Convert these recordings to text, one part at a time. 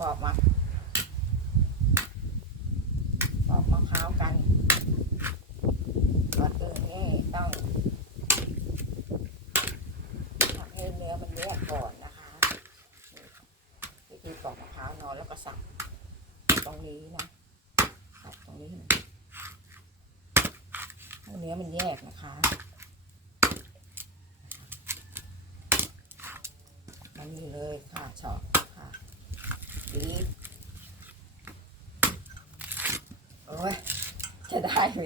ปอกมาปอกมะพร้าวกันก่อนอื่นนี่ต้องทำให้เนื้อมันแยกก่อนนะคะวิธีปอกมะพร้าวนอนแล้วก็สับตรงนี้นะสับตรงนี้นะให้เนื้อมันแยกนะคะมานี่เลยค่ะเฉาะค่ะดีบโอ้ย จะได้ไหม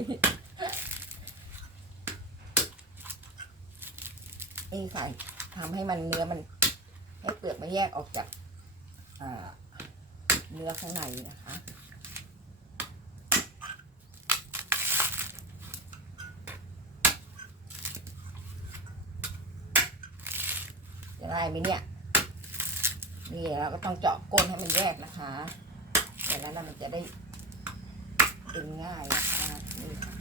นี่ค่ะทำให้มันเนื้อมัน ให้เปลือกมันแยกออกจากเนื้อข้างในนะคะจะได้ไหมเนี่ย นี่เราก็ต้องเจาะก้นให้มันแยกนะคะอย่างนั้นน่ะมันจะได้ดึงง่ายนะคะนี่ค่ะ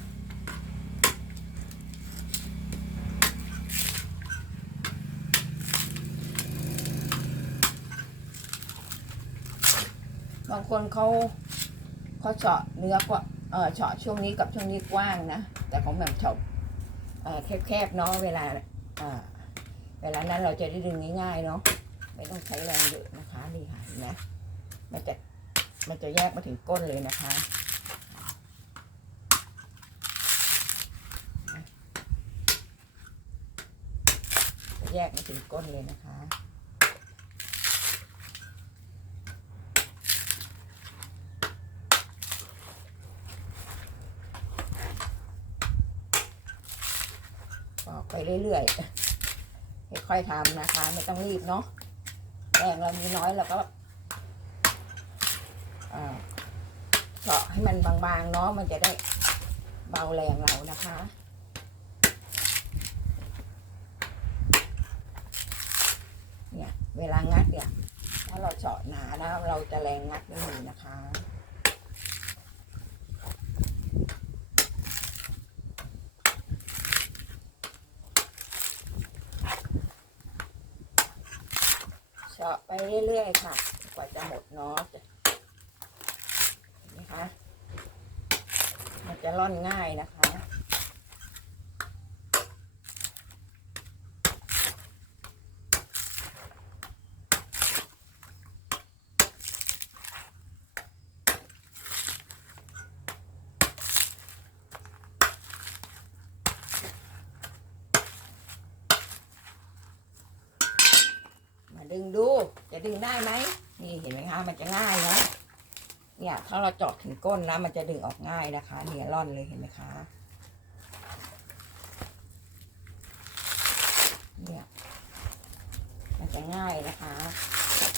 บางคนเขาเขาเจาะเนื้อกว่าเออเจาะช่วงนี้กับช่วงนี้กว้างนะ แต่ของแบบเจาะแคบๆเนาะเวลาเอ่อเวลานั้นเราจะได้ดึงง่ายๆเนาะ ไม่ต้องใช้แรงเยอะนะคะนี่ค่ะเห็นไหมมันจะมันจะแยกมาถึงก้นเลยนะคะแยกมาถึงก้นเลยนะคะปอกไปเรื่อยๆ ค่อยๆทำนะคะ ไม่ต้องรีบเนาะ แรงเรามีน้อยเราก็เอ่อเาะให้มันบางๆเนาะมันจะได้เบาแรงเรานะคะเนี่ยเวลางัดเนี่ยถ้าเราเฉาะหนานะเราจะแรงงัดไม่มีนะคะ เจาะไปเรื่อยๆค่ะ กว่าจะหมดเนาะเห็นไหมคะ มันจะร่อนง่ายนะคะ ดึงดูจะดึงได้ไหมนี่เห็นไหมคะ มันจะง่ายนะเนี่ยถ้าเราเจาะถึงก้นนะ มันจะดึงออกง่ายนะคะ เนี่ยร่อนเลยเห็นไหมคะเนี่ยมันจะง่ายนะคะ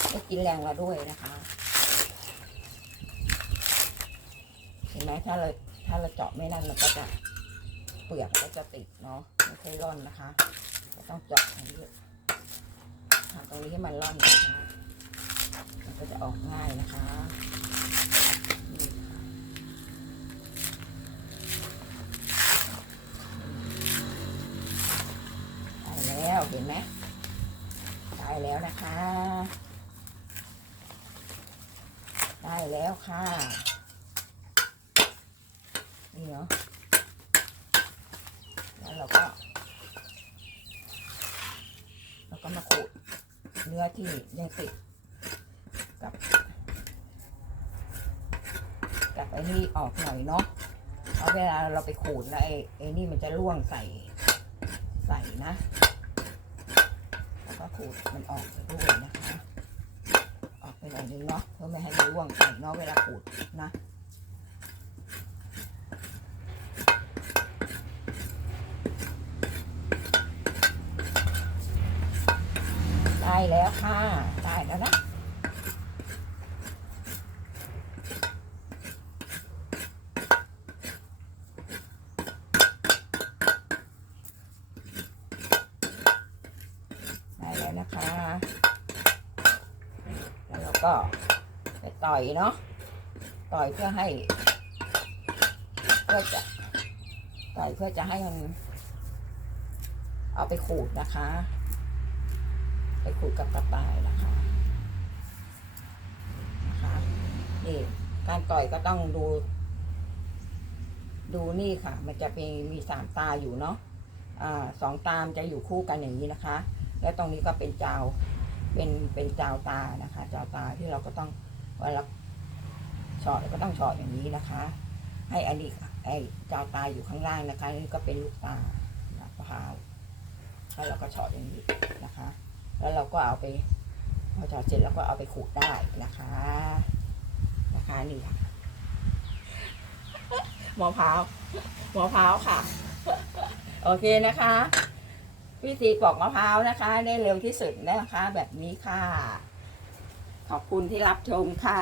ไม่กินแรงเราด้วยนะคะ เห็นไหมถ้าเราถ้าเราเจาะไม่นั่นเราก็จะเปลือกก็จะติดเนาะไม่ค่อยร่อนนะคะ ก็ต้องเจาะอย่างนี้ รงนี้ให้มันร่อนนะคะมันก็จะออกง่ายนะคะนี่ค่ะได้แล้วเห็นไหมได้แล้วนะคะ ได้แล้วค่ะ นี่เนาะแล้วเราก็ แล้วก็มาขูดเนื้อที่ยังติดกับกับไอ้นี่ออกหน่อยเนาะเพราะเวลาเราไปขูดแล้วไอ้ไอ้นี่มันจะร่วงใส่ใส่นะแล้วก็ขูดมันออกไปด้วยนะคะออกไปหน่อยนึงเนาะเพื่อไม่ให้มันร่วงใส่เนาะเวลาขูดนะ แล้วค่ะได้แล้วนะได้แล้วนะคะ แล้วเราก็ไปต่อยเนาะต่อยเพื่อให้เพื่อจะต่อยเพื่อจะให้มันเอาไปขูดนะคะ ไปขูดกับกระต่ายนะคะนะคะนี่การต่อยก็ต้องดู ดูนี่ค่ะ มันจะมีมีสามตาอยู่เนาะอ่าสองตามจะอยู่คู่กันอย่างนี้นะคะ แล้วตรงนี้ก็เป็นจาวเป็นเป็นจาวตานะคะจาวตาที่เราก็ต้องเวลาเฉาะเราก็ต้องเฉาะอย่างนี้นะคะ ให้อันนี้ไอ้จาวตาอยู่ข้างล่างนะคะนี่ก็เป็นลูกตามะพร้าวแล้วเราก็เฉาะอย่างนี้นะคะ แล้วเราก็เอาไปพอเฉาะเสร็จแล้วก็เอาไปขูดได้นะคะนะคะนี่ค่ะมะพร้าวมะพร้าวค่ะ โอเคนะคะ วิธีปอกมะพร้าวนะคะ ได้เร็วที่สุดนะคะ แบบนี้ค่ะ ขอบคุณที่รับชมค่ะ